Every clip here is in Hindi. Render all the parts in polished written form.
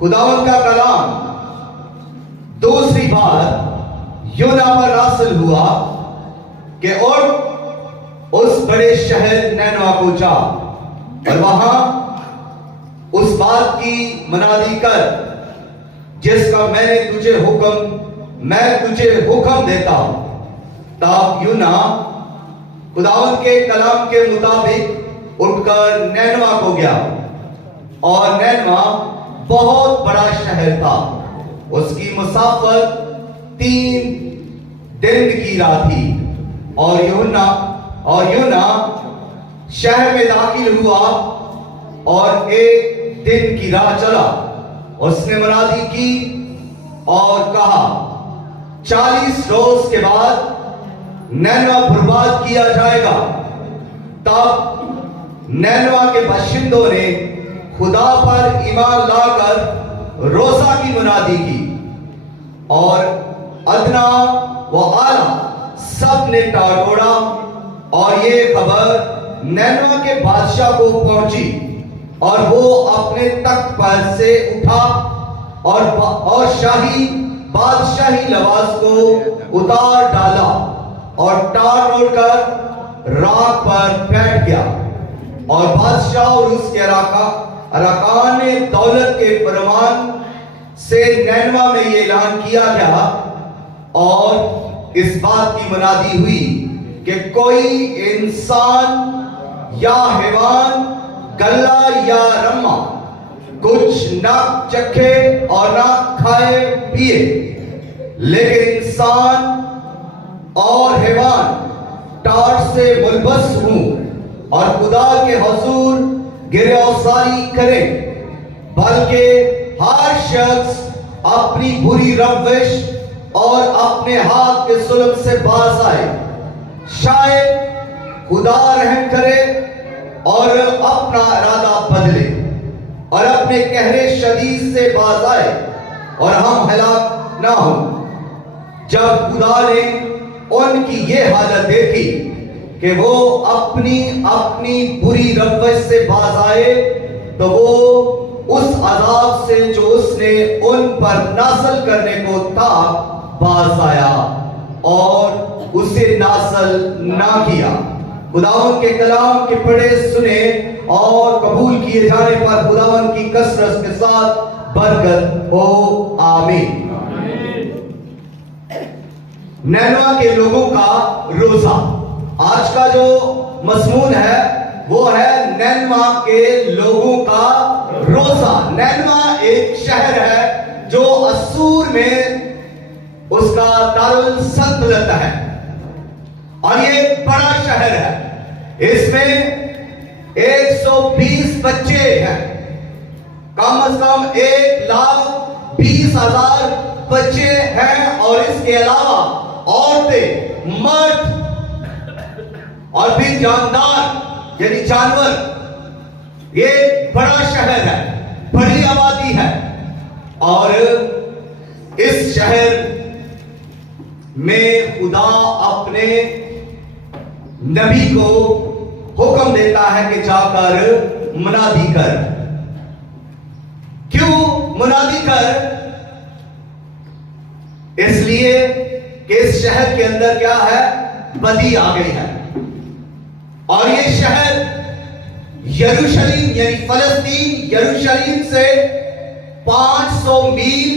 खुदावंद का कलाम दूसरी बार यूना पर नासिल हुआ कि उठ उस बड़े शहर नैनवा को जा और वहां उस बात की मनादी कर जिसका मैं तुझे हुक्म देता हूं। तब यूना खुदावंद के कलाम के मुताबिक उठकर नैनवा को गया और नैनवा बहुत बड़ा शहर था। उसकी मुसाफत 3 दिन की राह थी और यूना शहर में दाखिल हुआ और 1 दिन की राह चला। उसने मुनादी की और कहा 40 रोज के बाद नैनवा बर्बाद किया जाएगा। तब नैनवा के बाशिंदों ने खुदा पर ईमान लाकर रोजा की मुनादी की और अदना व आला सब ने टाटोड़ा और ये खबर नैनवा के बादशाह को पहुंची और वो अपने तख्त पर से उठा और बादशाही लबास को उतार डाला और टाट ओढ़कर राख पर बैठ गया। और बादशाह और उसके अरकान दौलत के फरमान से नैनवा में ये ऐलान किया गया और इस बात की मुनादी हुई कि कोई इंसान या हैवान, गल्ला या रम्मा कुछ ना चखे और ना खाए पिए, लेकिन इंसान और हैवान टाट से मुलबस हूं और खुदा के हुजूर गिरफ्तारी करें, बल्कि हर शख्स अपनी बुरी रविश और अपने हाथ के जुल्म से बाज आए। शायद खुदा रहम करे और अपना इरादा बदले और अपने कहरे शदीद से बाज आए और हम हलाक ना हो। जब खुदा ने उनकी ये हालत देखी कि वो अपनी बुरी रविश से बाज आए, तो वो उस अजाब से जो उसने उन पर नासल करने को था बाज आया और उसे नासल ना किया। खुदावन के कलाम के पढ़े सुने और कबूल किए जाने पर खुदावन की कसरत के साथ बरकत हो, आमीन। नैनवा के लोगों का रोजा, आज का जो मजमून है वो है नैनवा के लोगों का रोजा। नैनवा एक शहर है जो असूर में उसका दारुल सल्तनत है और ये बड़ा शहर है। इसमें 120 बच्चे हैं, कम से कम 1,20,000 बच्चे हैं और इसके अलावा औरतें, मर्द और भी जानदार यानी जानवर। ये बड़ा शहर है, बड़ी आबादी है और इस शहर में खुदा अपने नबी को हुक्म देता है कि जाकर मुनादी कर। क्यों मुनादी कर? इसलिए कि इस शहर के अंदर क्या है? बदी आ गई है और ये शहर यरूशलेम यानी फलस्तीन, यरूशलेम से 500 मील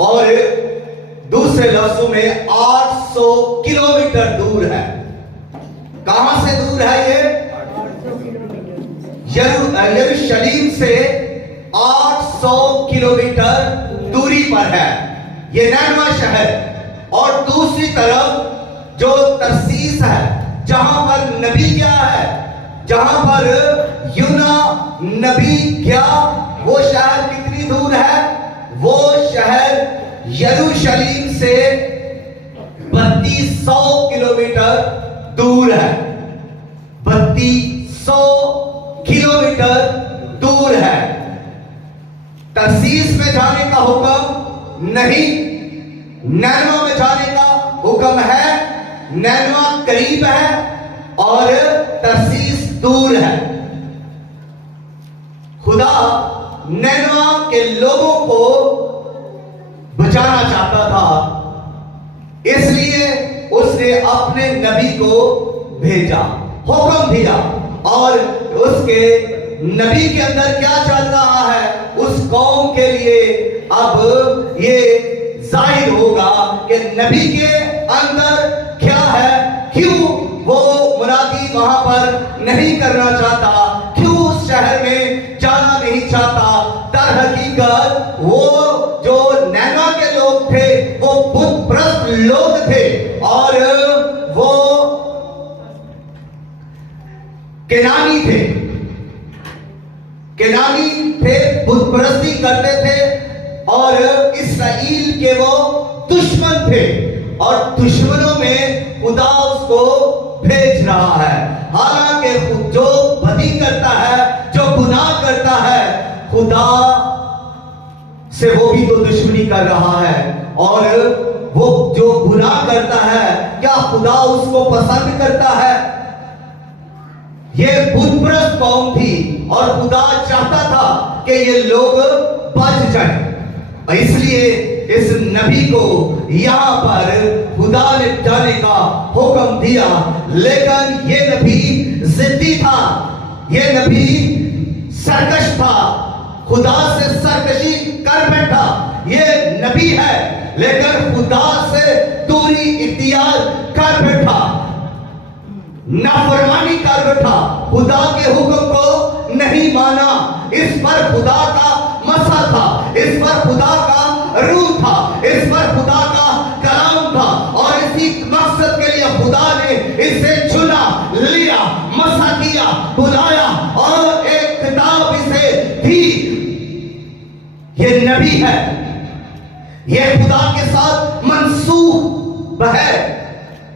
और दूसरे लफ्जों में 800 किलोमीटर दूर है। कहां से दूर है ये? यरूशलेम से 800 किलोमीटर दूरी पर है ये नैनवा शहर। और दूसरी तरफ जो तरसीस है, जहां पर नबी गया है, जहां पर यूना नबी गया, वो शहर कितनी दूर है? वो शहर यरूशलेम से 3200 किलोमीटर दूर है। 3200 किलोमीटर दूर है। तरसीस में जाने का हुक्म नहीं, नैनवा में जाने का हुक्म है। नैनवा करीब है और तरसीस दूर है। खुदा नैनवा के लोगों को बचाना चाहता था, इसलिए उसने अपने नबी को भेजा, हुक्म दिया। और उसके नबी के अंदर क्या चल रहा है, उस कौम के लिए अब ये जाहिर होगा कि नबी के अंदर क्या है, क्यों वो मुनादी वहां पर नहीं करना चाहता, क्यों उस शहर में जाना नहीं चाहता। दर हकीकत वो जो नैना के लोग थे वो बुत प्रस्त लोग थे, और वो केनानी थे, बुत परस्ती करते थे, और इस्राएल के वो दुश्मन थे, और दुश्मनों में खुदा उसको भेज रहा है। हालांकि जो बदी करता है, जो गुनाह करता है, खुदा से वो भी तो दुश्मनी कर रहा है। और वो जो गुनाह करता है, क्या खुदा उसको पसंद करता है? ये बुतप्रस्त कौम थी, और खुदा चाहता था कि ये लोग बच जाएं। इसलिए इस नबी को यहां पर खुदा ने जाने का हुक्म दिया, लेकिन ये नबी जिद्दी था, ये नबी सरकश था, खुदा से सरकशी कर बैठा। ये नबी है लेकिन खुदा से दूरी इख्तियार कर बैठा, नाफरमानी कर बैठा, खुदा के हुक्म को नहीं माना। इस पर खुदा का मसा था, इस पर खुदा का रूह था, इस पर खुदा का कलाम था, और इसी मकसद के लिए खुदा ने इसे चुना, लिया, मसा किया, बुलाया और एक किताब इसे दी। ये नबी है, ये खुदा के साथ मंसूब है,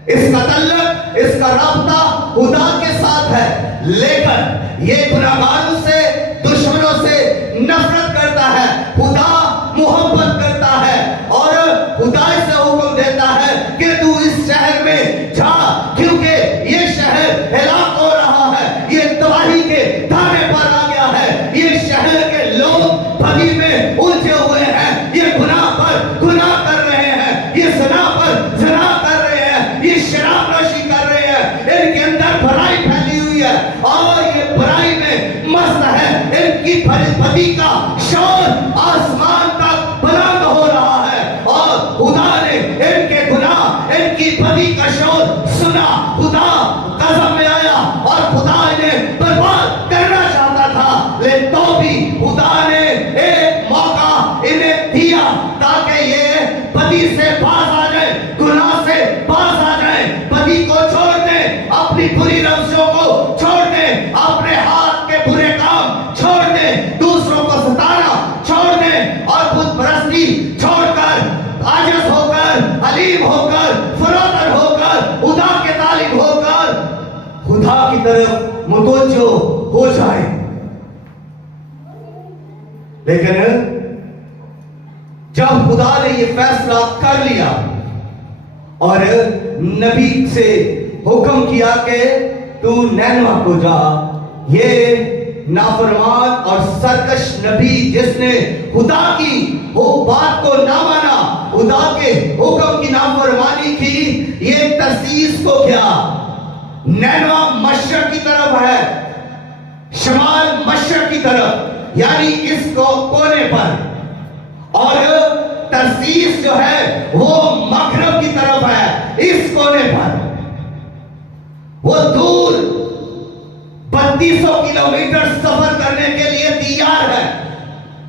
इसका तल्लुक, इसका राब्ता खुदा के साथ है। लेकिन ये गुनाहगारों से, दुश्मनों से नफरत करता है, खुदा मोहब्बत करता है, और खुदा इसे हुक्म देता है कि तू इस शहर में जा, क्योंकि ये शहर हिलाक हो रहा है, ये तबाही के दाने पर आ गया है, ये शहर के लोग बदी में उलझे हुए हैं, ये गुनाह पर गुनाह कर रहे हैं, ये ज़िना पर ज़िना कर रहे हैं, ये शराब नोशी कर रहे हैं, इनके अंदर बुराई फैली हुई है, और ये बुराई में मस्त है। इनकी बदी का शोर आसमान तक बुलंद हो रहा है, और खुदा ने इनके गुनाह, इनकी बदी का शोर सुना। खुदा गज़ब में आया, और खुदा इन्हें बर्बाद करना चाहता था, लेकिन तो भी खुदा ने एक मौका इन्हें दिया ताकि ये बदी से बाज आ जाए, गुनाह से बाज आ जाए, बदी को छोड़ दें, अपनी बुरी रंजिशों को छोड़ दें, अपने हाथ के बुरे काम छोड़ दें, दूसरों को सताना छोड़ दें, और बुत परस्ती छोड़कर, आजिज़ होकर, हलीम होकर, फरोतर होकर, खुदा के तालिब होकर खुदा की तरफ मुतवज्जो हो जाए। लेकिन जब खुदा ने ये फैसला कर लिया और नबी से हुक्म किया कि तू नैनवा को जा, ये नाफरमान और सरकश नबी जिसने खुदा की वो बात को ना माना, खुदा के हुक्म की नाफरमानी की, ये तरसीस को क्या, नैनवा मशरक की तरफ है, शमाल मशरक की तरफ, यानी इस कोने पर, और तरसीस जो है वो मगरब की तरफ है, इस कोने पर। वो दूर 3200 किलोमीटर सफर करने के लिए तैयार है,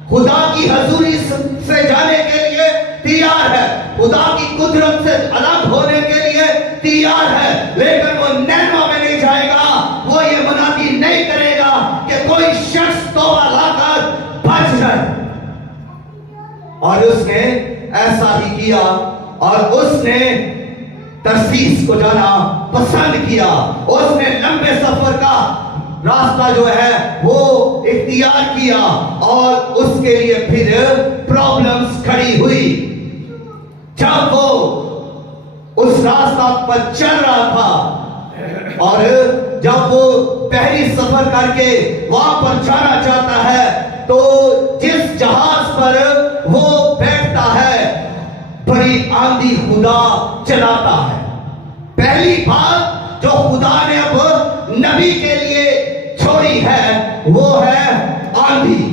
खुदा की हजूरी से जाने के लिए तैयार है, खुदा की कुदरत से अलग होने के लिए तैयार है, लेकिन वो नैनवा में नहीं जाएगा। वो ये मुनादी नहीं करेगा कि कोई शख्स तौबा लाकर बच जाए। और उसने ऐसा ही किया, और उसने तरसीस को जाना पसंद किया। उसने लंबे सफर का रास्ता जो है वो इख्तियार किया, और उसके लिए फिर प्रॉब्लम्स खड़ी हुई। जब वो उस रास्ता पर चल रहा था, और जब वो पहली सफर करके वहां पर जाना चाहता है, आंधी खुदा चलाता है। पहली बात जो खुदा ने अब नबी के लिए छोड़ी है वो है आंधी,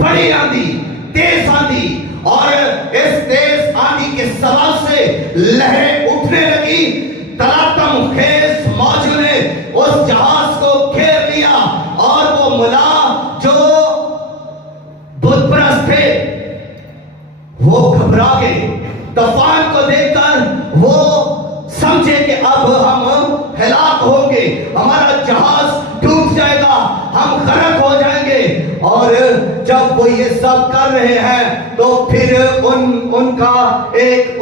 बड़ी आंधी, तेज आंधी। और इस तेज आंधी के सबब से लहरें उठने लगी। तरातम खेज मौजों ने उस जहाज को घेर लिया और वो मुला जो बुतप्रस्त थे वो घबरा गए। तूफान को देखकर वो समझे कि अब हम हलाक होंगे, हमारा जहाज डूब जाएगा, हम गर्क हो जाएंगे। और जब वो ये सब कर रहे हैं तो फिर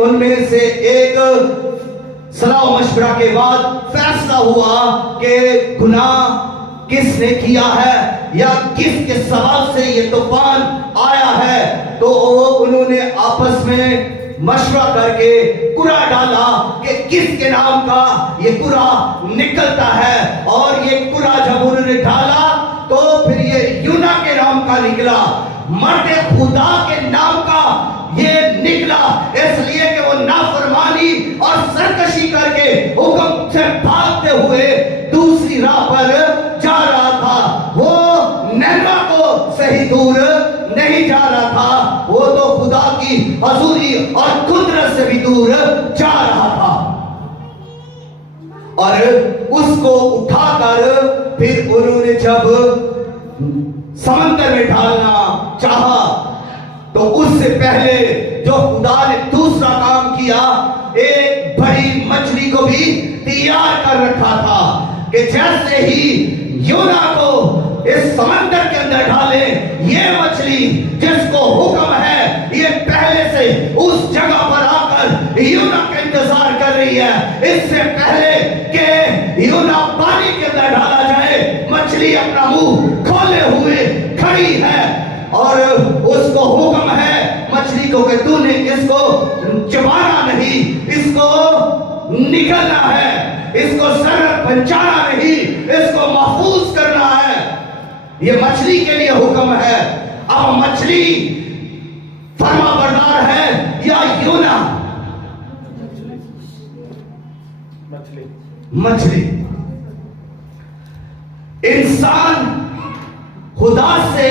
उनमें से एक सलाह मशवरा के बाद फैसला हुआ कि गुनाह किसने किया है या किसके सबब से ये तूफान आया है। तो उन्होंने आपस में मशवरा करके कुरा डाला कि किसके नाम का ये कुरा निकलता है। और ये कुरा जब उन्होंने डाला तो फिर ये यूना के नाम का निकला, मर्दे खुदा के नाम का ये निकला, इसलिए कि वो नाफरमानी और सरकशी करके हुक्म से भागते हुए दूसरी राह पर जा रहा था। वो नैना को सही दूर नहीं जा रहा था, वो तो खुदा की हजूरी और कुदरत से भी दूर जा रहा था। और उसको उठाकर फिर उन्होंने जब समंदर में डालना चाहा तो उससे पहले जो खुदा ने दूसरा काम किया, एक बड़ी मछली को भी तैयार कर रखा था कि जैसे ही यूना को इस समंदर के अंदर डाले, ये मछली जिसको हुक्म है ये पहले से उस जगह पर आकर यूना का इंतजार कर रही है। इससे पहले कि यूना पानी के अंदर डाला जाए, मछली अपना मुंह खोले हुए खड़ी है और उसको हुक्म है मछली को कि तूने इसको चबाना नहीं, इसको निकलना है, इसको जरूरत पहुंचाना नहीं, इसको महफूज करना है। ये मछली के लिए हुक्म है। अब मछली फरमाबरदार है या यूना? मछली। इंसान खुदा से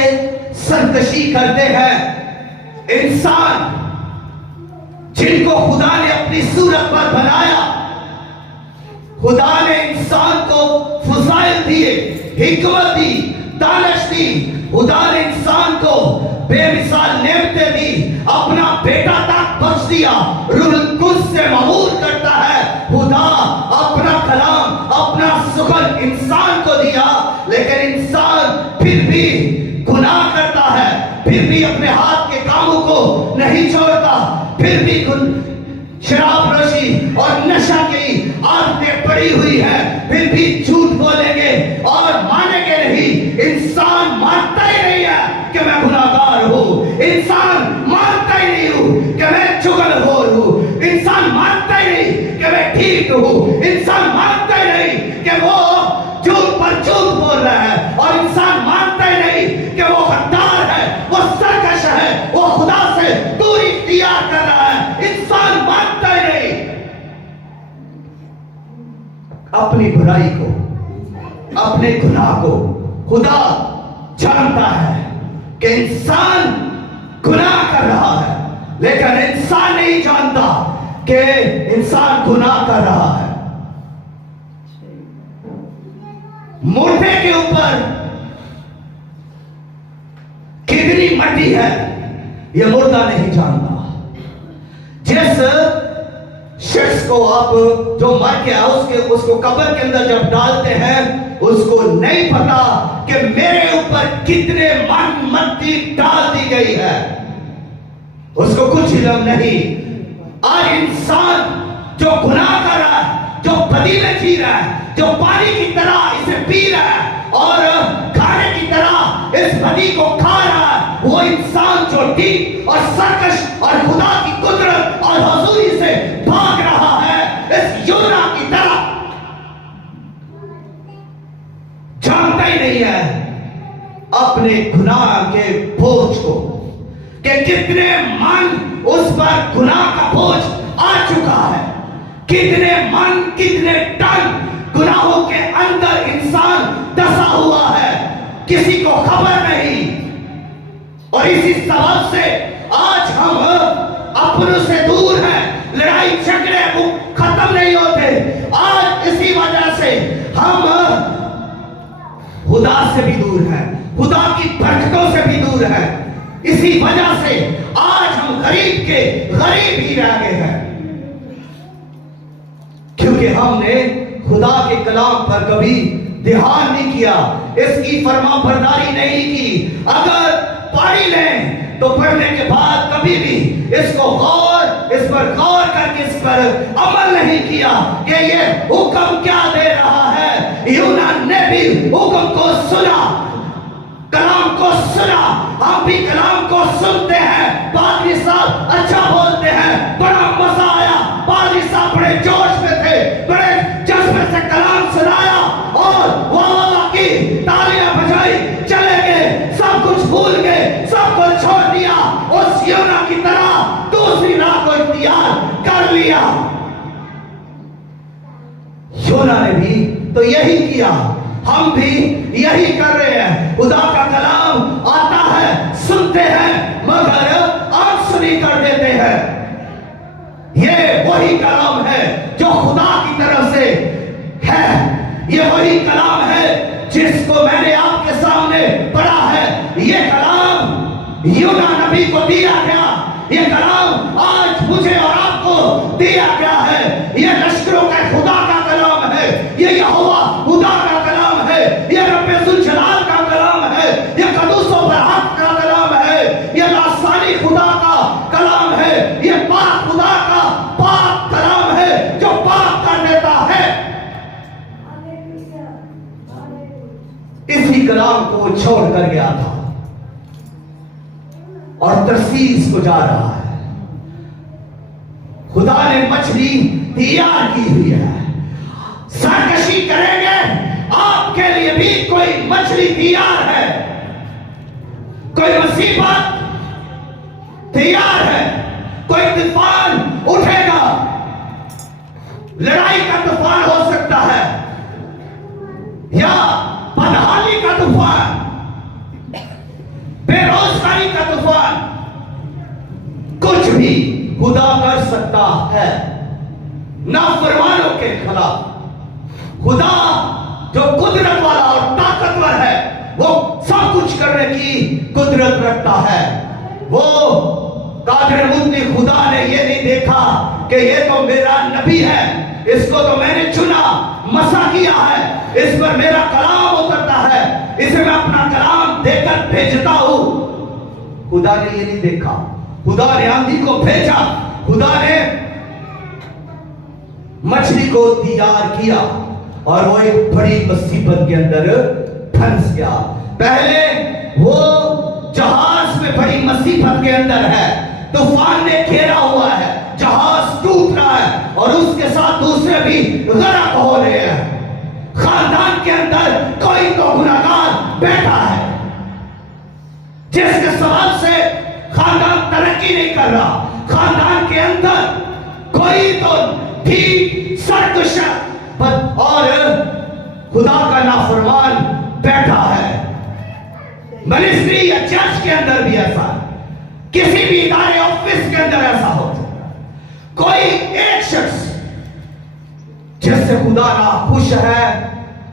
सरकशी करते हैं। इंसान जिनको खुदा ने अपनी सूरत पर बनाया, खुदा ने इंसान को फजाइल दिए, हिकमत दी, दानिश दी। खुदा ने इंसान को बेमिसाल नेमतें दी, अपना बेटा तक बख्श दिया, रूहुल कुद्स से ममूर करता है। खुदा अपना कलाम, अपना सुकन इंसान को दिया, लेकिन इंसान फिर भी गुनाह करता है, फिर भी अपने हाथ के कामों को नहीं छोड़ता, फिर भी शराब नोशी और नशा की आदतें पड़ी हुई है, फिर भी झूठ बोलेंगे और मानेंगे नहीं। इंसान मानता ही नहीं है कि मैं गुनाहगार हूं, इंसान मानता ही नहीं हूं कि मैं चुगलखोर हूं, इंसान मानता ही नहीं कि मैं ठीक हूं, इंसान मानता ही नहीं कि वो झूठ पर झूठ बोल रहा है, और इंसान मानता ही नहीं कि वो गद्दार है, वो सरकश है, वो खुदा से दूरी इख्तियार कर रहा है। इंसान मानता ही नहीं। अपनी बुराई को, अपने गुनाह को खुदा जानता है कि इंसान गुनाह कर रहा है, लेकिन इंसान नहीं जानता कि इंसान गुनाह कर रहा है। मुर्दे के ऊपर कितनी मट्टी है यह मुर्दा नहीं जानता। जिस शख्स को आप जो मर गया उसको कब्र के अंदर जब डालते हैं, उसको नहीं पता कि मेरे ऊपर कितने मन मट्टी डाल दी गई है, उसको कुछ इल्म नहीं। आज इंसान जो गुनाह कर रहा है, जो बदी में जी रहा है, जो पानी की तरह इसे पी रहा है और खाने की तरह इस बदी को खा रहा है, वो इंसान जो ठीक और सरकश और खुदा की कुदरत और हुजूरी से भाग रहा है, इस यूना की तरह जानता ही नहीं है अपने गुनाह के बोझ को, कि कितने मन उस पर गुनाह का बोझ आ चुका है। कितने मन, कितने टन गुनाहों के अंदर इंसान दसा हुआ है, किसी को खबर नहीं। और इसी सबब से आज हम अपनों से दूर हैं, लड़ाई झगड़े खत्म नहीं होते। आज इसी वजह से हम खुदा से भी दूर हैं, खुदा की बरकतों से भी दूर हैं। इसी वजह से आज हम गरीब के गरीब ही रह गए हैं, क्योंकि हमने खुदा के कलाम पर कभी ध्यान नहीं किया, इसकी फरमाबरदारी नहीं की। अगर पढ़ लें तो पढ़ने के बाद कभी भी इस पर गौर करके इस पर अमल नहीं किया कि ये हुक्म क्या दे रहा है। यूनान ने भी हुक्म को सुना, कलाम को सुना। हम भी कलाम को सुनते हैं। पादरी साहब अच्छा बोलते हैं, बड़ा मजा आया। पादरी साहब बड़े जोश में थे, बड़े जज्बे से कलाम सुनाया और वाह की तालियां बजाई, चले गए, सब कुछ भूल गए, सब कुछ छोड़ दिया। उस यूना की तरह दूसरी राह को इख्तियार कर लिया। यूना ने भी तो यही किया, हम भी यही कर रहे हैं। खुदा का कलाम आता है, सुनते हैं, मगर अनसुनी कर देते हैं। ये वही कलाम है जो खुदा की तरफ से है। ये वही कलाम है जिसको मैंने आपके सामने पढ़ा है। ये कलाम यूना नबी को दिया गया, ये कलाम आज मुझे और आपको दिया गया है। ये लश्करों का खुदा का कलाम है, ये यहोवा खुदा का कलाम है, ये रब्बे जुल जलाल का कलाम है, ये कदूस व बरहक का कलाम है, ये लासानी खुदा का कलाम है, ये पाक खुदा का पाक कलाम है जो पाक कर देता है। इसी कलाम को छोड़ कर गया था और तरसीस को जा रहा है। खुदा ने मछली तैयार की हुई है, सरकशी करेंगे, आपके लिए भी कोई मछली तैयार है, कोई मुसीबत तैयार है, कोई तूफान उठेगा। लड़ाई का तूफान हो सकता है या बदहाली का तूफान, बेरोजगारी का तूफान, कुछ भी खुदा कर सकता है नाफरमानों के खिलाफ। खुदा जो कुदरत वाला और ताकतवर है, वो सब कुछ करने की कुदरत रखता है। वो कादिर मुत्तकी खुदा ने ये नहीं देखा कि ये तो मेरा नबी है, इसको तो मैंने चुना, मसा किया है, इस पर मेरा कलाम उतरता है, इसे मैं अपना कलाम देकर भेजता हूं। खुदा ने ये नहीं देखा। खुदा ने आंधी को भेजा, खुदा ने मछली को तैयार किया और वो एक बड़ी मुसीबत के अंदर फंस गया। पहले वो जहाज में बड़ी मुसीबत के अंदर है, तूफान ने घेरा हुआ है, जहाज टूट रहा है और उसके साथ दूसरे भी गरक हो रहे हैं। खानदान के अंदर कोई तो गुनाहगार बैठा है, जिसके सबब से खानदान तरक्की नहीं कर रहा। खानदान के अंदर कोई तो ठीक सरकश और खुदा का नाफरमान बैठा है। मिनिस्ट्री या चर्च के अंदर भी ऐसा, किसी भी इदारे ऑफिस के अंदर ऐसा होता। कोई एक शख्स जिससे खुदा ना खुश है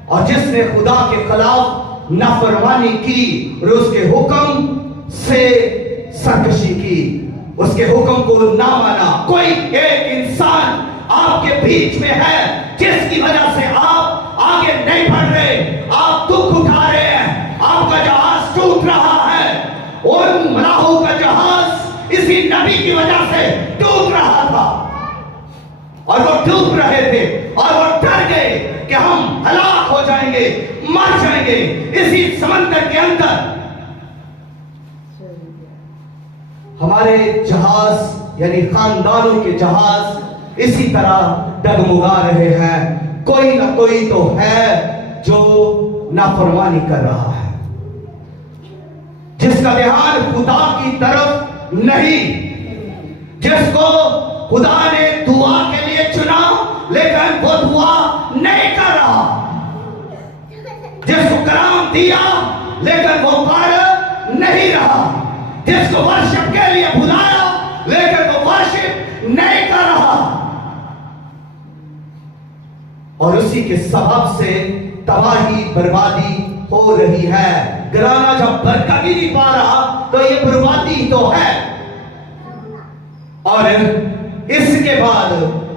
और जिसने खुदा के खिलाफ नाफरमानी की और उसके हुक्म से सरकशी की, उसके हुक्म को ना माना। कोई एक इंसान आपके बीच में है जिसकी वजह से आप आगे नहीं बढ़ रहे, आप दुख उठा रहे हैं, आपका जहाज टूट रहा है। उन मलाहों का जहाज इसी नबी की वजह से टूट रहा था और वो डूब रहे थे और वो डर गए कि हम हलाक हो जाएंगे, मर जाएंगे इसी समंदर के अंदर। हमारे जहाज यानी खानदानों के जहाज इसी तरह डगमगा रहे हैं। कोई ना कोई तो है जो नाफरमानी कर रहा है, जिसका ध्यान खुदा की तरफ नहीं, जिसको खुदा ने लेकिन वो कर नहीं रहा, जिसको वर्शिप के लिए बुलाया लेकिन वो वर्शिप नहीं कर रहा, और उसी के सबब से तबाही बर्बादी हो रही है। घराना जब बरकत ही नहीं पा रहा तो ये बर्बादी तो है। और इसके बाद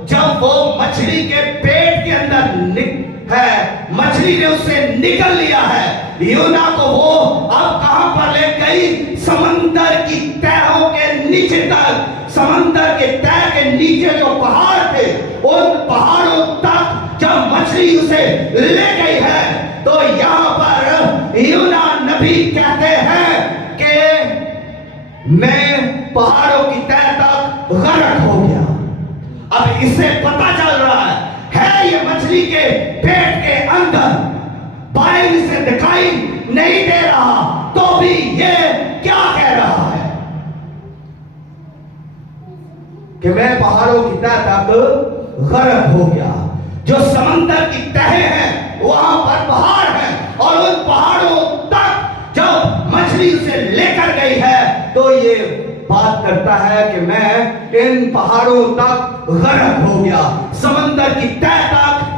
जब वो मछली के पेट के अंदर है, मछली ने उसे निकल लिया है, यूना को वो अब कहां पर ले गई? समंदर की तहों के नीचे तक। समंदर के तह के नीचे जो पहाड़ थे उन पहाड़ों तक जब मछली उसे ले गई है, तो यहां पर यूना नबी कहते हैं कि मैं पहाड़ों की तह तक गर्क हो गया। अब इसे पता चल रहा है ये मछली के पेट के अंदर, बाहर से दिखाई नहीं दे रहा, तो भी ये क्या कह रहा है कि मैं पहाड़ों की तह तक गर्क हो गया। जो समंदर की तहें हैं वहां पर पहाड़ हैं, और उन पहाड़ों तक जब मछली उसे लेकर गई है तो ये बात करता है कि मैं इन पहाड़ों तक गर्क हो गया, समंदर की तह तक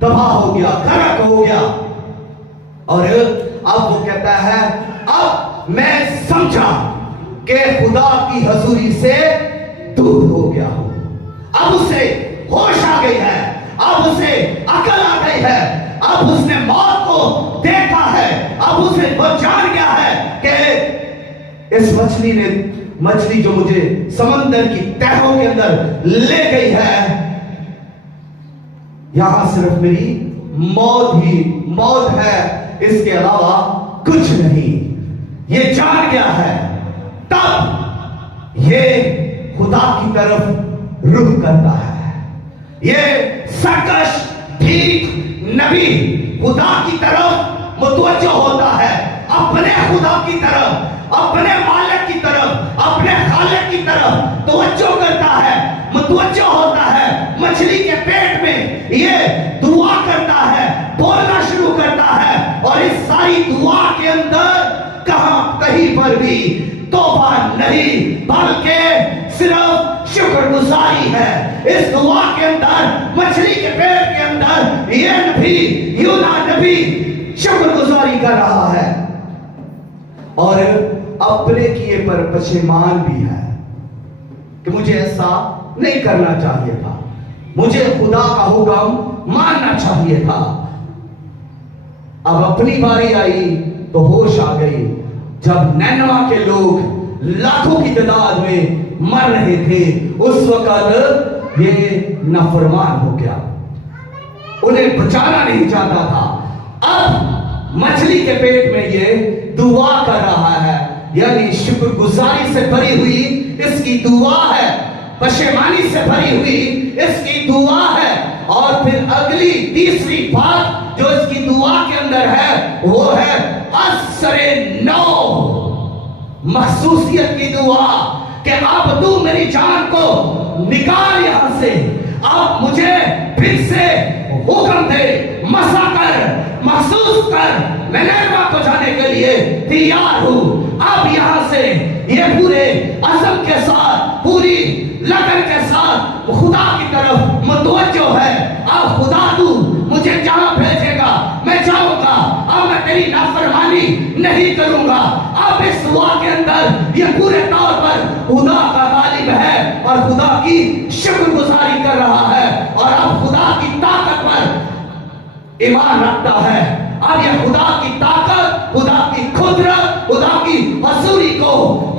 तबाह हो गया, गर्क हो गया। और अब वो कहता है अब मैं समझा कि खुदा की हजूरी से दूर हो गया हूं। अब उसे होश आ गई है, अब उसे अकल आ गई है, अब उसने मौत को देखा है, अब उसे वो जान गया है कि इस मछली जो मुझे समंदर की तहों के अंदर ले गई है, यहां सिर्फ मेरी मौत है, इसके अलावा कुछ नहीं। ये जान गया है, तब ये खुदा की तरफ रुख करता है। ये सरकश ठीक नबी खुदा की तरफ मुतवज्जो होता है, अपने खुदा की तरफ, अपने मालिक की तरफ, अपने खालिक की तरफ तवज्जो करता है, मुतवज्जो होता है। मछली के पेट में ये दुआ करता है, बोलना शुरू करता है, और इस सारी दुआ के अंदर कहीं पर भी तौबा नहीं, बल्कि सिर्फ शुक्रगुजारी है। इस दुआ के अंदर, मछली के पेट के अंदर, ये नबी यूना नबी शुक्रगुजारी कर रहा है, और अपने किए पर पछेमान भी है कि मुझे ऐसा नहीं करना चाहिए था, मुझे खुदा का हुक्म मानना चाहिए था। अब अपनी बारी आई तो होश आ गई, जब नैनवा के लोग लाखों की तादाद में मर रहे थे, उस वक्त ये नाफरमान हो गया, उन्हें बचाना नहीं चाहता था। अब मछली के पेट में ये दुआ कर रहा है, यानी शुक्रगुजारी से भरी हुई इसकी दुआ है, पशेमानी से भरी हुई इसकी दुआ है। और फिर अगली तीसरी बात जो इसकी दुआ के अंदर है वो है असरे नौ, महसूसियत की दुआ कि अब तू मेरी जान को निकाल यहां से, अब मुझे फिर से हुक्म दे, मसा कर, महसूस कर, मैं नैनवा को जाने के लिए तैयार हूं। अब यहां से ये पूरे अज़म के साथ, पूरी लगन के साथ खुदा की तरफ मुतवज्जो है। अब खुदा तू मुझे जहां भेजेगा मैं जाऊंगा, अब मैं तेरी नाफरमानी नहीं करूंगा। अब इस दुआ के अंदर ये पूरे तौर पर खुदा का तालिब है और खुदा की शुक्रगुजारी कर रहा है, और अब खुदा की ताकत पर ईमान रखता है। अब ये खुदा की ताकत, खुदा की कुदरत, खुदा की हजूरी को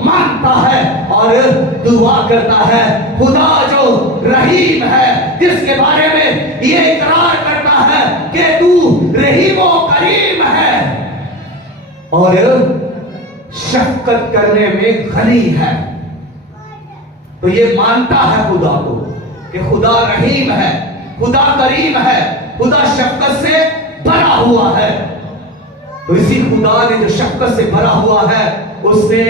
मानता है और दुआ करता है। खुदा जो रहीम है, जिसके बारे में ये इकरार करता है कि तू रहीम व करीम है और शफकत करने में गनी है, तो ये मानता है खुदा को कि खुदा रहीम है, खुदा करीम है, खुदा शफकत से भरा हुआ है। तो इसी खुदा ने जो शफकत से भरा हुआ है, उसने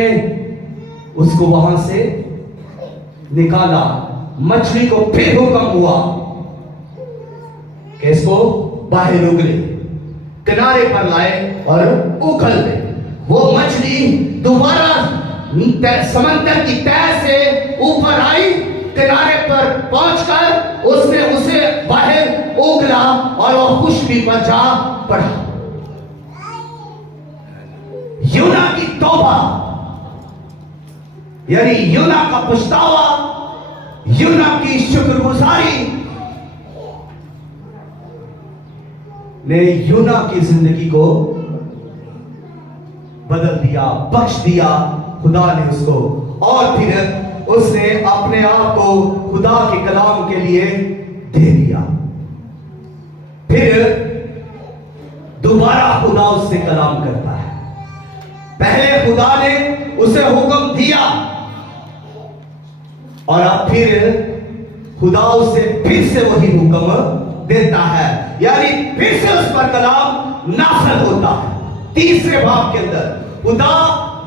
उसको वहां से निकाला। मछली को फिर हुक्म हुआ कि इसको बाहर उगले। किनारे पर लाए और उखल दे। वो मछली दोबारा समंदर की तह से ऊपर आई, किनारे पर पहुंचकर उसने उसे बाहर उगला और वो खुशबू पर जा पड़ा। यूना की तौबा यानी यूना का पछतावा, यूना की शुक्रगुजारी ने यूना की जिंदगी को बदल दिया, बख्श दिया खुदा ने उसको। और फिर उसने अपने आप को खुदा के कलाम के लिए दे दिया। फिर दोबारा खुदा उससे कलाम करता है। पहले खुदा ने उसे हुक्म दिया और अब फिर खुदा उसे फिर से वही हुक्म देता है, यानी फिर से उस पर कलाम नाफिज होता है। तीसरे बाब के अंदर खुदा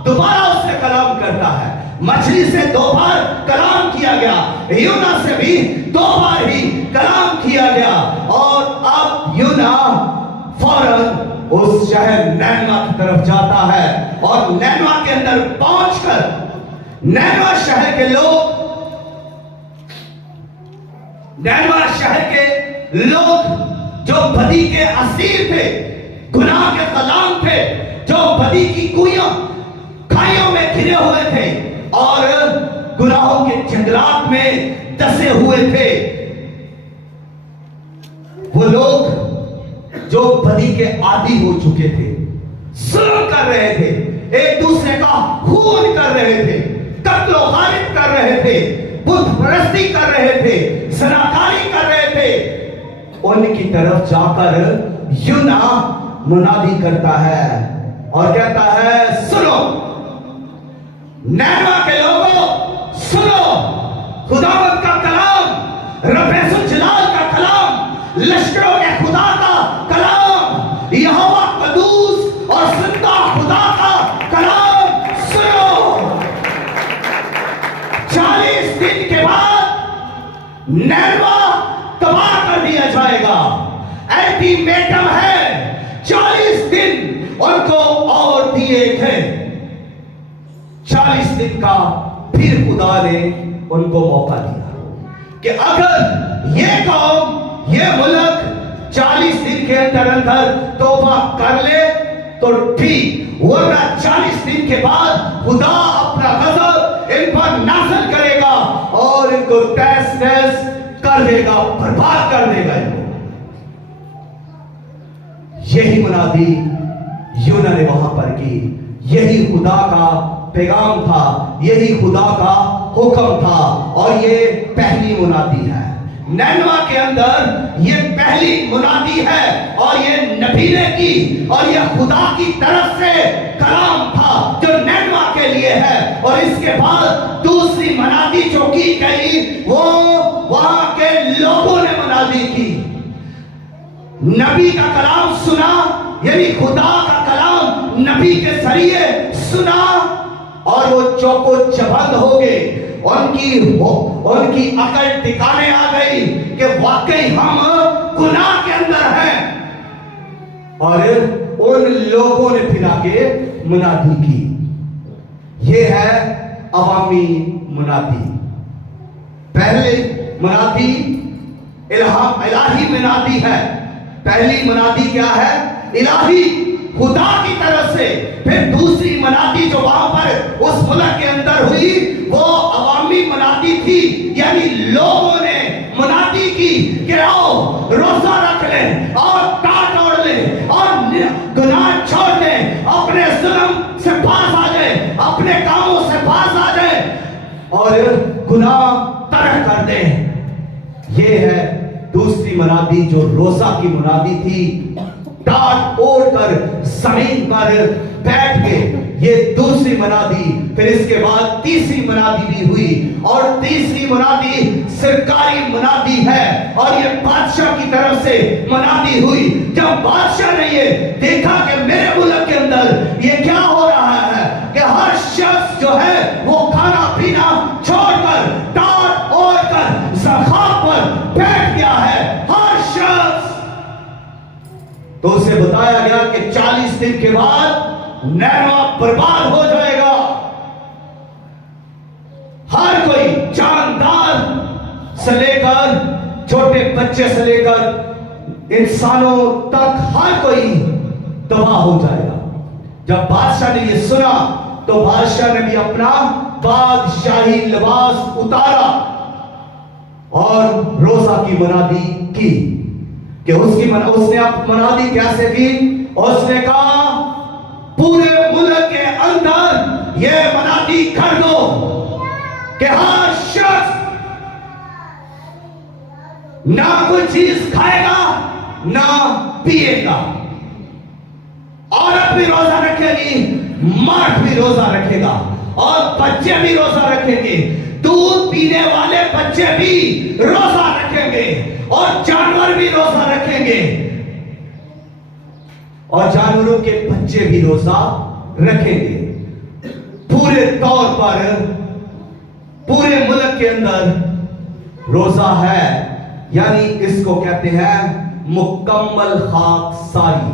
दोबारा उससे कलाम करता है। मछली से 2 बार कलाम किया गया, यूना से भी 2 बार ही कलाम किया गया। और अब यूना फौरन उस शहर नैनवा की तरफ जाता है और नैनवा के अंदर पहुंचकर नैनवा शहर के लोग, नैनवा शहर के लोग जो बदी के असीर थे, गुनाह के गुलाम थे, जो बदी की कुइयों खाइयों में घिरे हुए थे और गुनाहों के जंगलात में दसे हुए थे, वो लोग जो बदी के आदी हो चुके थे, जुल्म कर रहे थे, एक दूसरे का खून कर रहे थे, कत्ल गालिब कर रहे थे, बुत परस्ती कर रहे थे, ज़नाकारी कर रहे थे, उनकी तरफ जाकर यूना मुनादी करता है और कहता है, सुनो नैनवा के लोगों, सुनो खुदावंद का कलाम, रब्बे जलाल का कलाम, लश्करों के खुदा का कलाम, यहोवा कदूस और जिंदा खुदा का कलाम सुनो। 40 दिन के बाद नैनवा तबाह कर दिया जाएगा। अल्टीमेटम है, 40 दिन उनको और दिए थे। 40 दिन का फिर खुदा ने उनको मौका दिया कि अगर ये कौम, ये मुल्क 40 दिन के अंदर अंदर तौबा कर ले तो ठीक, वरना 40 दिन के बाद खुदा अपना गज़ब इन पर नाज़िल करेगा और इनको तहस नहस कर देगा, बर्बाद कर देगा इनको। यही मुनादी यूना ने वहां पर की, यही खुदा का पैगाम था, यही खुदा का हुक्म था और ये पहली मुनादी है। नैनवा के अंदर ये पहली मुनादी है और ये नबी ने की और ये खुदा की तरफ से कलाम था जो नैनवा के लिए है। और इसके बाद दूसरी मुनादी जो की गई वो वहां के लोगों ने मुनादी की। नबी का कलाम सुना, यानी खुदा का कलाम नबी के जरिए सुना और वो चौको चबंद हो गए, उनकी अकल ठिकाने आ गई कि वाकई हम गुनाह के अंदर हैं। और उन लोगों ने फिर आके मुनादी की। ये है अवामी मुनादी। पहले मुनादी इलाही मुनादी है। पहली मुनादी क्या है? इलाही, खुदा की तरफ से। फिर दूसरी मुनादी जो वहां पर उस मुल्क के अंदर हुई वो अवामी मुनादी थी, यानी लोगों ने मुनादी की कि आओ रोजा रख लें और टाट ओढ़ लें और गुनाह छोड़ दें, अपने जुल्म से पास आ जाए, अपने कामों से पास आ जाए और गुनाह तर्क कर दें। ये है दूसरी मुनादी जो रोजा की मुनादी थी। टाट ओढ़कर जमीन पर बैठ के, ये दूसरी मुनादी। फिर इसके बाद तीसरी मुनादी भी हुई और तीसरी मुनादी सरकारी मुनादी है और ये बादशाह की तरफ से मुनादी हुई। जब बादशाह ने ये देखा कि मेरे मुल्क के अंदर ये क्या हो रहा है कि हर शख्स जो है वो खाना पीना छोड़कर टाट ओढ़कर ज़खात पर बैठ गया है, हर शख्स। तो उसे बताया गया कि 40 दिन के बाद नैनवा बर्बाद हो जाएगा। हर कोई जानदार से लेकर छोटे बच्चे से लेकर इंसानों तक हर कोई तबाह हो जाएगा। जब बादशाह ने यह सुना तो बादशाह ने भी अपना बादशाही लिबास उतारा और रोजा की मुनादी की। कि उसने अब मुनादी कैसे की? उसने कहा पूरे मुल्क के अंदर यह मुनादी कर दो कि हर शख्स ना कोई चीज खाएगा ना पिएगा, औरत भी रोजा रखेगी, मर्द भी रोजा रखेगा और बच्चे भी रोजा रखेंगे। दूध पीने वाले बच्चे भी रोजा रखेंगे और जानवर भी रोजा रखेंगे और जानवरों के बच्चे भी रोजा रखेंगे। पूरे तौर पर पूरे मुल्क के अंदर रोजा है, यानी इसको कहते हैं मुकम्मल खाकसारी।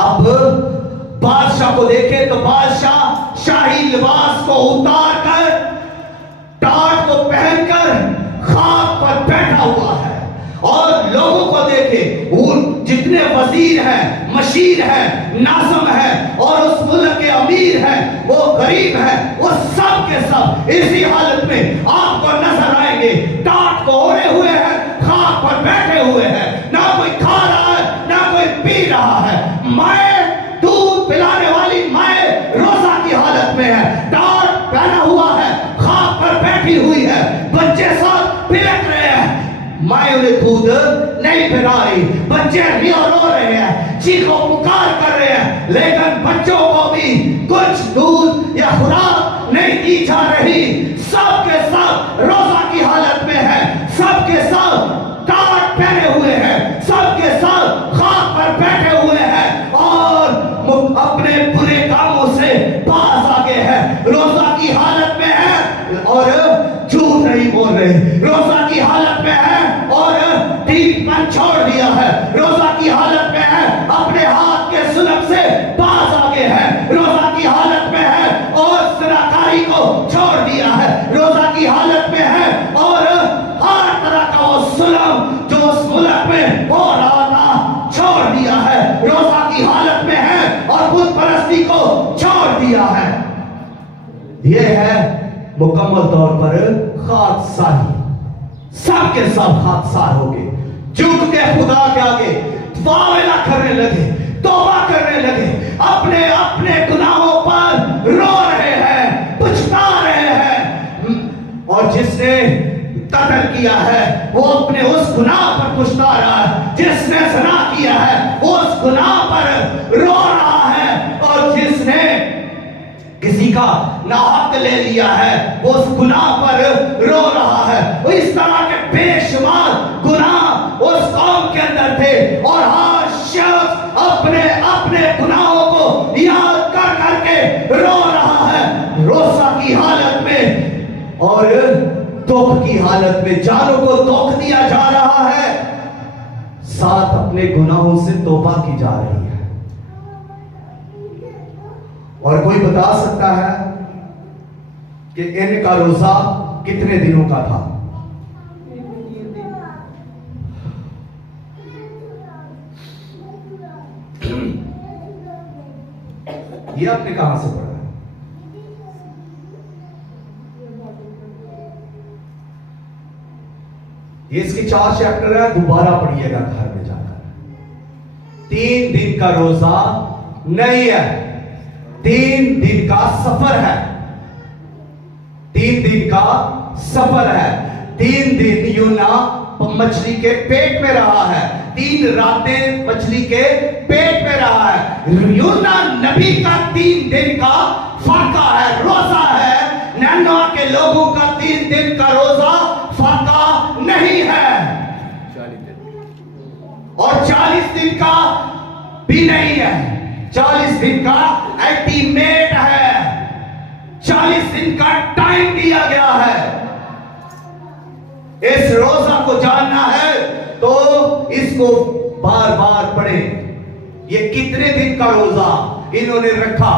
अब बादशाह को देखें तो बादशाह शाही लिबास को उतार कर टाट को पहनकर खाक पर बैठा हुआ है और लोगों को देखे, वो जितने वजीर हैं, मशीर हैं, नाज़िम हैं और उस मुल्क के अमीर हैं, वो गरीब हैं, वो सब के सब इसी हालत में आपको नजर आएंगे। टाट को ओढ़े हुए हैं, खाक पर बैठे हुए हैं, ना कोई खा रहा है ना कोई पी रहा है। माए दूध पिलाने वाली माए रोजा की हालत में है, टाट पहना हुआ है, खाक पर बैठी हुई है, बच्चे सब पिलक रहे हैं, माए उन्हें दूध नहीं पिला रही, बच्चे भी रो रहे हैं, चीखो पुकार कर रहे हैं, लेकिन बच्चों को भी कुछ दूध या खुराक नहीं दी जा रही। सब के सब रोजा की हालत में है, सब के सब टाट पहने हुए हैं, सब के सब खाक पर बैठे हुए हैं और अपने बुरे कामों से बाज आ गए हैं। रोजा की हालत में है और झूठ नहीं बोल रहे, रोजा की हालत में है और टीपन छोड़ दिया है, रोजा की हालत में है अपने हाथ के सुलभ से बाज आ गए हैं, रोजा की हालत में है और सराकारी को छोड़ दिया है, रोजा की हालत में है और हर तरह का वो सुलभ जो उस मुल्क में हो रहा था छोड़ दिया है, रोजा की हालत में है और बुत परस्ती को छोड़ दिया है। यह है मुकम्मल तौर पर खाकसारी। सब के सब खाकसार हो गए, झुक के खुदा के आगे वावेला करने लगे, तौबा करने लगे, अपने अपने गुनाहों पर रो रहे हैं, पछता रहे हैं और जिसने कत्ल किया है वो अपने उस गुनाह पर पछता रहा है, जिसने ज़िना किया है वो उस गुनाह पर रो रहा है और जिसने किसी का नाहक ले लिया है वो उस गुनाह पर रो रहा है। वो इस तरह के बेशुमार गुनाह उस कौम के अंदर थे और हर शख्स अपने अपने गुनाहों को याद कर करके रो रहा है रोजा की हालत में और दुख की हालत में। जानों को दुख दिया जा रहा है, साथ अपने गुनाहों से तौबा की जा रही है। और कोई बता सकता है कि इनका रोजा कितने दिनों का था? ये आपने कहां से पढ़ा है? ये इसके 4 चैप्टर है, दोबारा पढ़िएगा घर में जाकर। 3 दिन का रोजा नहीं है, 3 दिन का सफर है, 3 दिन का सफर है। 3 दिन यूना मछली के पेट में रहा है, 3 रातें मछली के पेट में रहा है। यूना नबी का 3 दिन का फाका है, रोजा है। नैनवा के लोगों का 3 दिन का रोजा फाका नहीं है और 40 दिन का भी नहीं है। 40 दिन का एस्टीमेट है, 40 दिन का टाइम दिया गया है। इस रोजा को जानना है तो इसको बार बार पढ़ें। ये कितने दिन का रोजा इन्होंने रखा,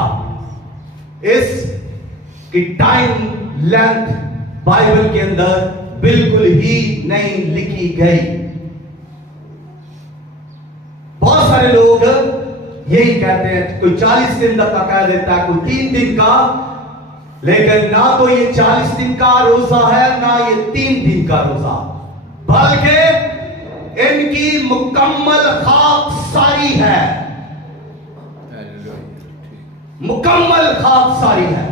इस की टाइम लेंथ बाइबल के अंदर बिल्कुल ही नहीं लिखी गई। बहुत सारे लोग यही कहते हैं, कोई 40 दिन का कह देता है, कोई 3 दिन का, लेकिन ना तो ये 40 दिन का रोजा है ना ये 3 दिन का रोजा, बल्कि इनकी मुकम्मल खाकसारी है, मुकम्मल खाकसारी है।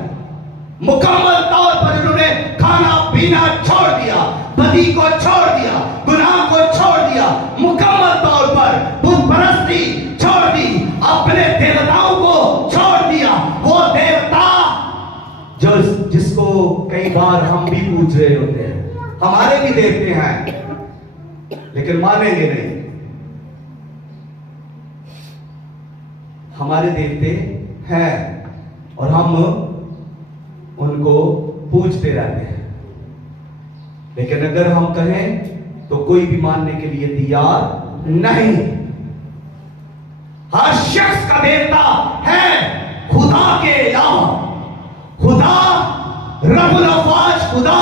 मुकम्मल तौर पर इन्होंने खाना पीना छोड़ दिया, बदी को छोड़ दिया, गुनाह को छोड़ दिया, मुकम्मल तौर पर बुत परस्ती छोड़ दी, अपने देवताओं को छोड़ दिया। वो देवता जिसको कई बार हम भी पूछ रहे होते हैं, हमारे भी देवते हैं लेकिन मानेंगे नहीं, हमारे देवते हैं और हम उनको पूछते रहते हैं, लेकिन अगर हम कहें तो कोई भी मानने के लिए तैयार नहीं। हर शख्स का देवता है खुदा के अलावा। खुदा रब्बुल अफ़वाज, खुदा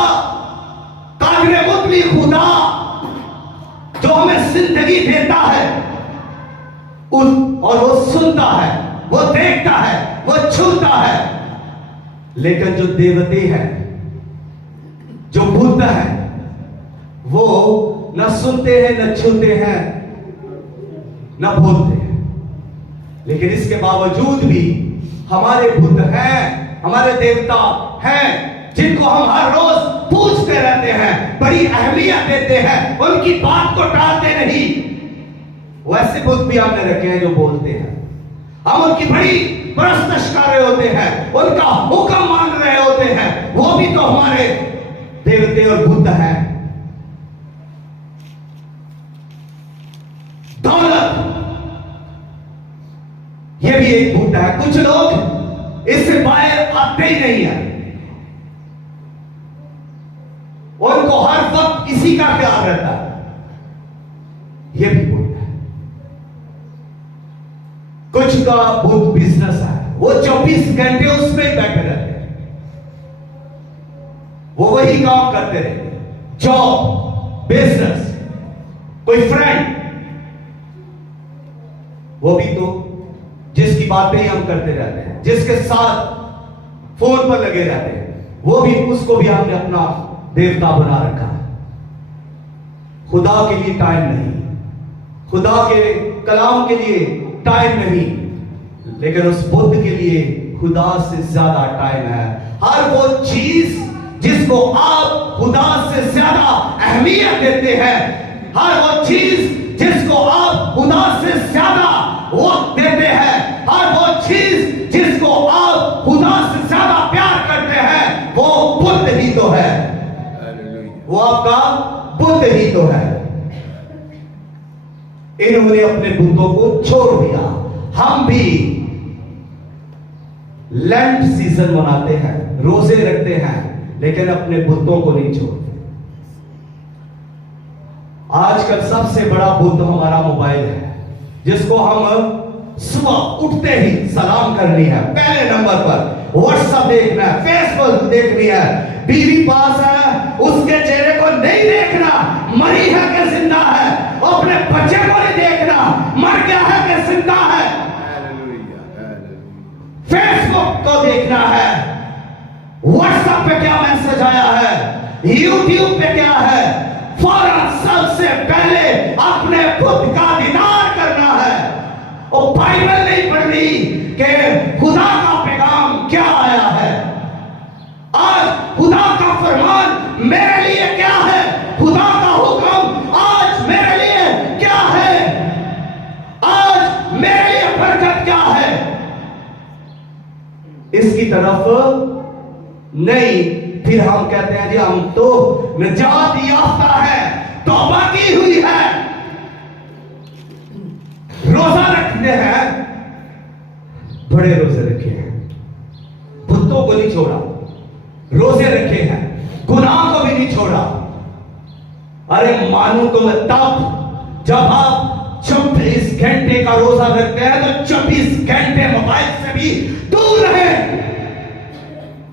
कादिर मुतलक, खुदा जो हमें जिंदगी देता है और वो सुनता है, वो देखता है, वो छूता है। लेकिन जो देवते हैं, जो बुद्ध हैं, वो न सुनते हैं, न छूते हैं, न बोलते हैं। लेकिन इसके बावजूद भी हमारे बुद्ध हैं, हमारे देवता हैं, जिनको हम हर रोज पूछते रहते हैं, बड़ी अहमियत देते हैं, उनकी बात को टालते नहीं। वैसे बुद्ध भी हमने रखे हैं जो बोलते हैं, हम उनकी बड़ी परस्तश कर रहे होते हैं, उनका हुक्म मान रहे होते हैं, वो भी तो हमारे देवते और बुद्ध हैं। दौलत, ये भी एक बुद्ध है। कुछ लोग इससे बाहर आते ही नहीं है, उनको हर वक्त इसी का प्यार रहता है, ये भी बुद्ध है। कुछ का बुद्ध बिजनेस है, वो 24 घंटे उसमें ही बैठे रहते हैं, वो वही काम करते रहते हैं, जॉब, बिजनेस, कोई फ्रेंड, वो भी तो जिसकी बातें ही हम करते रहते हैं, जिसके साथ फोन पर लगे रहते हैं, वो भी, उसको भी हमने अपना देवता बना रखा है। खुदा के लिए टाइम नहीं, खुदा के कलाम के लिए टाइम नहीं, लेकिन उस बुद्ध के लिए खुदा से ज्यादा टाइम है। हर वो चीज जिसको आप खुदा से ज्यादा अहमियत देते हैं, हर वो चीज जिसको आप खुदा से ज्यादा वक्त देते हैं, हर वो चीज जिसको आप खुदा से ज्यादा प्यार करते हैं, वो बुद्ध ही तो है, वो आपका बुद्ध ही तो है। इन्होंने अपने बुद्धों को छोड़ दिया। हम भी लेंट सीजन मनाते हैं, रोजे रखते हैं, लेकिन अपने बुद्धों को नहीं छोड़ते। आजकल सबसे बड़ा बुद्ध हमारा मोबाइल है, जिसको हम सुबह उठते ही सलाम करनी है, पहले नंबर पर व्हाट्सएप देखना है, फेसबुक देखनी है, बीवी पास है उसके चेहरे को नहीं देखना, मरी है कि जिंदा है, अपने बच्चे को नहीं देखना, मर गया है कि जिंदा है, फेसबुक को देखना है, व्हाट्सएप पे क्या मैसेज आया है, यूट्यूब पे क्या है, फौरन सबसे पहले अपने खुद का दीदार करना है। और बाइबल नहीं पढ़नी कि खुदा का पैगाम क्या आया है, आज खुदा का फरमान मेरे लिए क्या है, खुदा का हुक्म आज मेरे लिए क्या है, आज मेरे लिए बरकत क्या है, इसकी तरफ नहीं। फिर हम कहते हैं जी हम तो निजात याफ्ता है, तौबा की हुई है, रोजा रखते हैं, बड़े रोजे रखे हैं, बुतों को नहीं छोड़ा, रोजे रखे हैं, गुनाह को भी नहीं छोड़ा। अरे मानू तो मैं तब जब आप 24 घंटे का रोजा रखते हैं तो 24 घंटे मोबाइल से भी दूर रहें,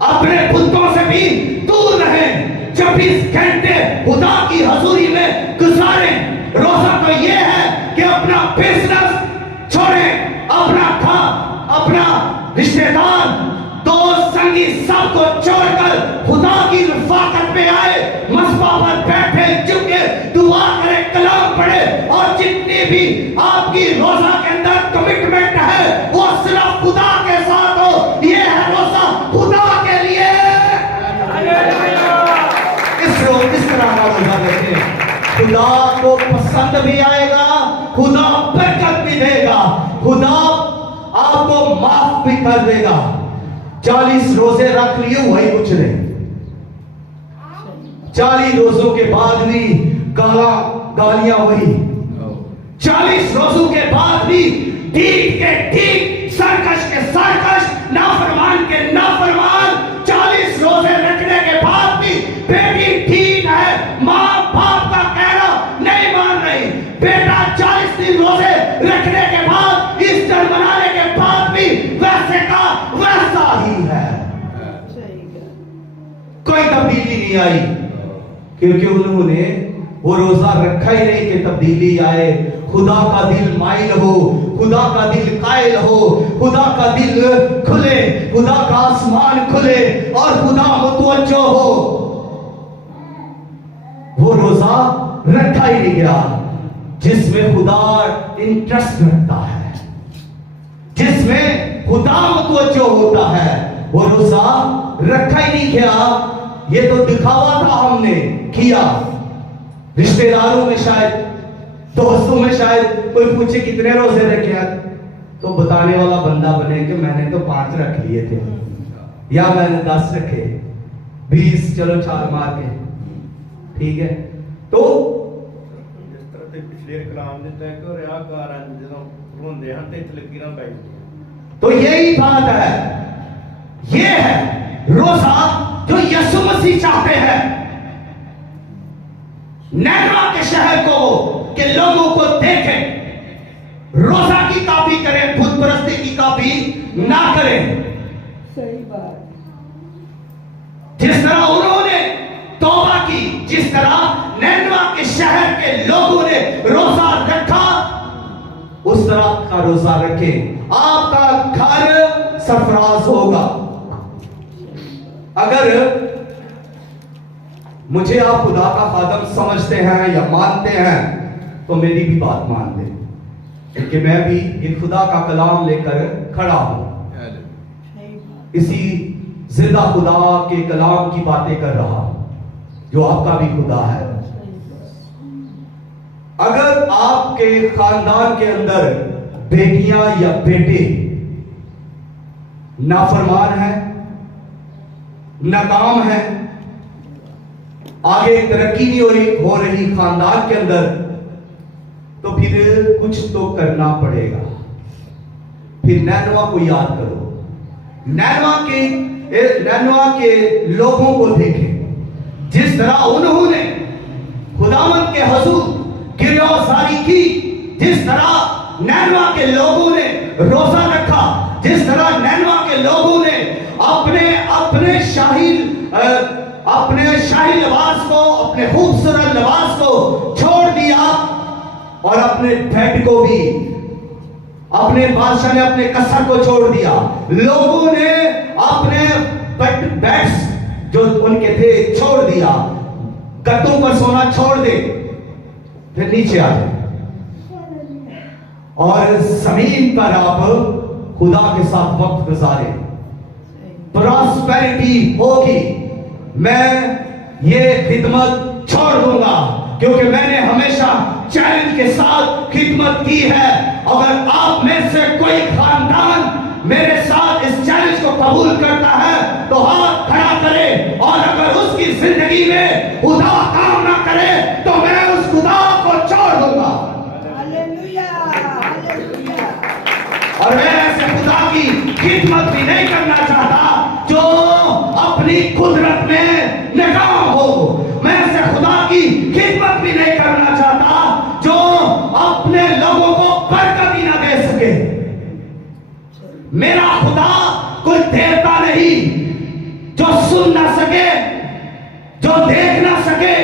अपने बुतों से भी दूर रहें, 24 घंटे खुदा की हजूरी में गुजारें। रोजा तो ये है कि अपना बिजनेस छोड़ें, अपना रिश्तेदार, दोस्त, संगी सबको छोड़कर खुदा की रफाकत में आए, मसबा पर बैठे, झुके, दुआ करें, कलाम पढ़े, और जितनी भी आपकी रोजा के अंदर कमिटमेंट है वो सिर्फ खुदा के साथ हो। ये है रोजा खुदा के लिए। इस तरह का रोजा रखें, खुदा को पसंद भी आएगा, खुदा बरकत भी देगा, खुदा आपको माफ भी कर देगा। 40 रोजे रख लिए वही कुछ नहीं, 40 रोजों के बाद भी गालियां वही, 40 रोजों के बाद भी ठीक के ठीक, सरकश के सरकश, नाफरमान के नाफरमान, 40 रोजे रखने के बाद भी बेटी ठीक है, मां बाप का कहना नहीं मान रही, बेटा 40 दिन रोजे रखने के बाद, ईस्टर मनाने के बाद भी वैसे का वैसा ही है, कोई तब्दीली नहीं आई, क्योंकि उन्होंने वो रोजा रखा ही नहीं कि तब्दीली आए। खुदा का दिल माइल हो, खुदा का दिल कायल हो, खुदा का दिल खुले, खुदा का आसमान खुले और खुदा मुतवज्जो हो, वो रोजा रखा ही नहीं गया जिसमें खुदा इंटरेस्ट रखता है, जिसमें खुदा मुतवज्जो होता है, वो रोजा रखा ही नहीं गया। ये तो दिखावा था, हमने किया, रिश्तेदारों में शायद, दोस्तों में शायद कोई पूछे कितने रोजे रखे हैं, तो बताने वाला बंदा बने कि मैंने तो 5 रख लिए थे, या मैंने 10 रखे, 20 चलो छाल मार के, ठीक है। तो जिस तरह से पिछले कलाम ने तय कर रहा कारण ਜਦੋਂ ਰੋਂਦੇ ਹਨ ਤੇ ਇੱਥੇ ਲੱਗੀ ਨਾ ਪੈ ਜਾਂਦੀ। तो यही बात है, ये है रोजा जो यीशु मसीह चाहते हैं। नैनवा के शहर को, के लोगों को देखें, रोजा की कॉपी करें, बुत परस्ती की कॉपी ना करें। सही बात। जिस तरह उन्होंने तौबा की, जिस तरह नैनवा के शहर के लोगों ने रोजा रखा, उस तरह का रोजा रखें, आपका घर सरफराज होगा। अगर मुझे आप खुदा का खादम समझते हैं या मानते हैं तो मेरी भी बात मान लें कि मैं भी ये खुदा का कलाम लेकर खड़ा हूं, इसी जिंदा खुदा के कलाम की बातें कर रहा हूं जो आपका भी खुदा है। अगर आपके खानदान के अंदर बेटियां या बेटे नाफरमान है, नाकाम है, आगे तरक्की नहीं हो रही खानदान के अंदर, तो फिर कुछ तो करना पड़ेगा। फिर नैनवा को याद करो, नैनवा के लोगों को देखें, जिस तरह उन्होंने खुदावंद के हुजूर गिरफ्तारी की, जिस तरह नैनवा के लोगों ने रोजा रखा, जिस तरह नैनवा के लोगों ने अपने शाही लिबास को, अपने खूबसूरत लिबास को छोड़ दिया और अपने बेड को भी, अपने बादशाह ने अपने कसर को छोड़ दिया। लोगों ने अपने बेड्स जो उनके थे छोड़ दिया, गद्दों पर सोना छोड़ दे, फिर नीचे आ जाए और जमीन पर आप खुदा के साथ वक्त गुजारे, प्रॉस्पेरिटी होगी। मैं ये खिदमत छोड़ दूंगा क्योंकि मैंने हमेशा चैलेंज के साथ खिदमत की है। अगर आप में से कोई खानदान मेरे साथ इस चैलेंज को कबूल करता है तो हाथ खड़ा करे, और अगर उसकी जिंदगी में खुदा काम ना करे तो मैं उस खुदा को छोड़ दूंगा। Hallelujah, hallelujah. और मैं ऐसे खुदा की खिदमत भी नहीं करना चाहता जो अपनी कुदरत में नाकाम हो। मैं ऐसे खुदा की खिदमत भी नहीं करना चाहता जो अपने लोगों मेरा खुदा कोई देवता नहीं जो सुन ना सके, जो देख ना सके।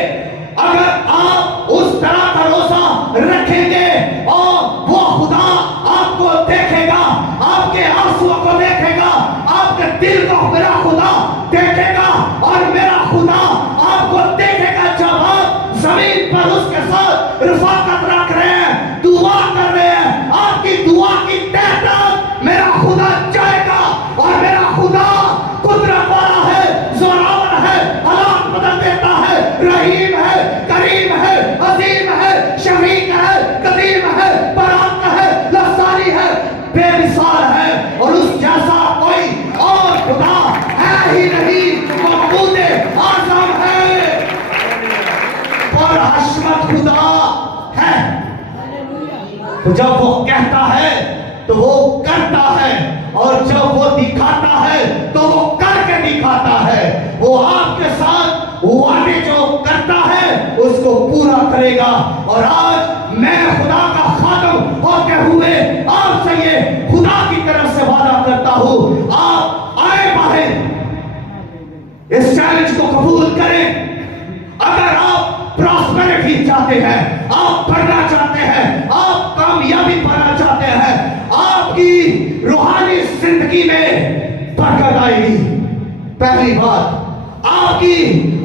अगर आप उस तरह का रोजा रखेंगे और वो खुदा आपको देखेगा, आपके आंसुओं को देखेगा, आपके दिल को मेरा खुदा देखेगा और मेरा खुदा आपको देखेगा। जब आप जमीन पर उसके साथ रफाकत रख रहे हैं, दुआ कर रहे हैं, आपकी दुआ की तहत मेरा खुदा जाएगा और मेरा खुदा कुदरत वाला है, जोरावर है, हालात बदल देता है, रहीम है, करीम है, अजीम है, शफीक है, कदीम है, बराक है, लफ्जानी है, बेमिसाल है और उस जैसा कोई और खुदा है ही नहीं। मौजूद आजम है और हशमत खुदा है। तो जब वो कहता है तो वो करता है, और जब वो दिखाता है तो वो करके दिखाता है। वो आपके साथ वादे जो करता है उसको पूरा करेगा। और आज मैं खुदा का खादम होते हुए आपसे ये खुदा की तरफ से वादा करता हूं, आप आए बाहर, इस चैलेंज को कबूल करें। अगर आप प्रॉस्पेरिटी चाहते हैं, आप बढ़ना चाहते हैं, आप कामयाबी पाना चाहते हैं, आपकी रूहानी जिंदगी में बरकत आएगी। पहली बात, आपकी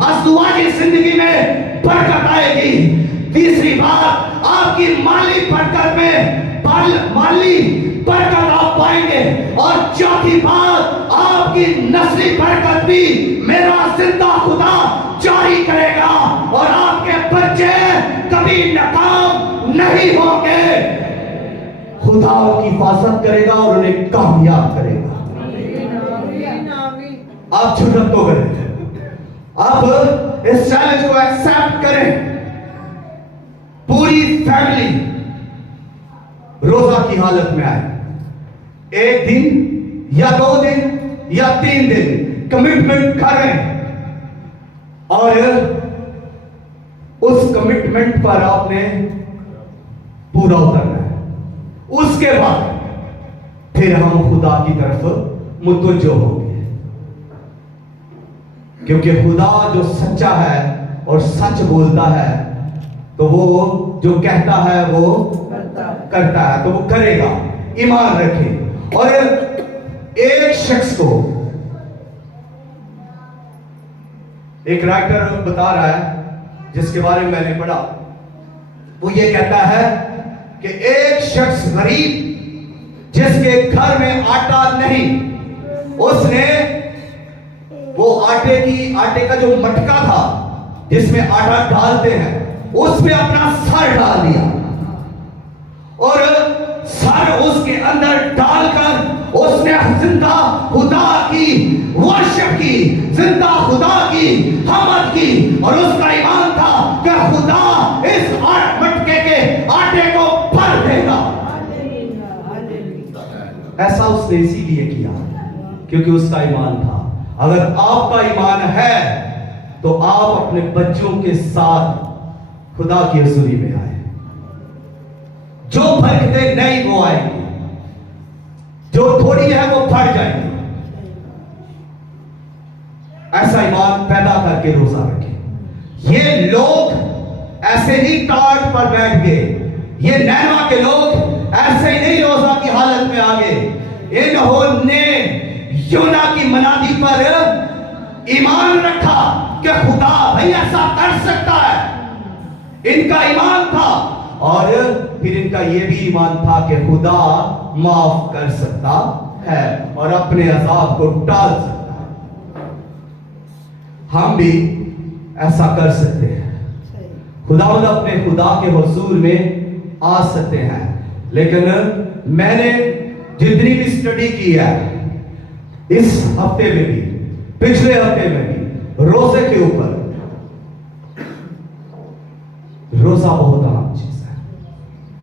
अज़दुआजी जिंदगी में बरकत आएगी। तीसरी बात, आपकी माली बरकत में माली बरकत आप पाएंगे। और चौथी बात, आपकी नस्ली बरकत भी मेरा जिंदा खुदा जारी करेगा और आपके बच्चे कभी नाकाम नहीं होंगे। खुदा उनकी हिफाजत करेगा और उन्हें कामयाब करेगा। आप झुकन तो करें, आप इस चैलेंज को एक्सेप्ट करें। पूरी फैमिली रोजा की हालत में आए, एक दिन या 2 दिन या 3 दिन कमिटमेंट करें और उस कमिटमेंट पर आपने पूरा उतरना है। उसके बाद फिर हम खुदा की तरफ मुतवज्जो होंगे, क्योंकि खुदा जो सच्चा है और सच बोलता है तो वो जो कहता है वो करता है, तो वो करेगा। ईमान रखें। और एक शख्स को, एक राइटर बता रहा है जिसके बारे में मैंने पढ़ा, वो ये कहता है कि एक शख्स गरीब जिसके घर में आटा नहीं, उसने वो आटे का जो मटका था जिसमें आटा डालते हैं, उसमें अपना सर डाल दिया और सर उसके अंदर डालकर उसने जिंदा खुदा की वर्शिप की, जिंदा खुदा की हमद की। और उसका ईमान था कि खुदा इस मटके के आटे को भर देगा। ऐसा उसने इसीलिए किया क्योंकि उसका ईमान था। अगर आपका ईमान है तो आप अपने बच्चों के साथ खुदा की हुजूरी में आए। जो बरकतें नहीं वो आएंगी, जो थोड़ी है वो बढ़ जाएगी। ऐसा ईमान पैदा करके रोजा रखें। ये लोग ऐसे ही टाट पर बैठ गए, ये नैनवा के लोग ऐसे ही नहीं रोजा की हालत में आ गए। इन्होंने योना की मनादी पर ईमान रखा कि खुदा भाई ऐसा कर सकता है। इनका ईमान था और फिर इनका यह भी ईमान था कि खुदा माफ कर सकता है और अपने अजाब को टाल सकता है। हम भी ऐसा कर सकते हैं। खुदावंद अपने खुदा के हुजूर में आ सकते हैं। लेकिन मैंने जितनी भी स्टडी की है इस हफ्ते में भी, पिछले हफ्ते में भी, रोजे के ऊपर, रोजा बहुत अहम चीज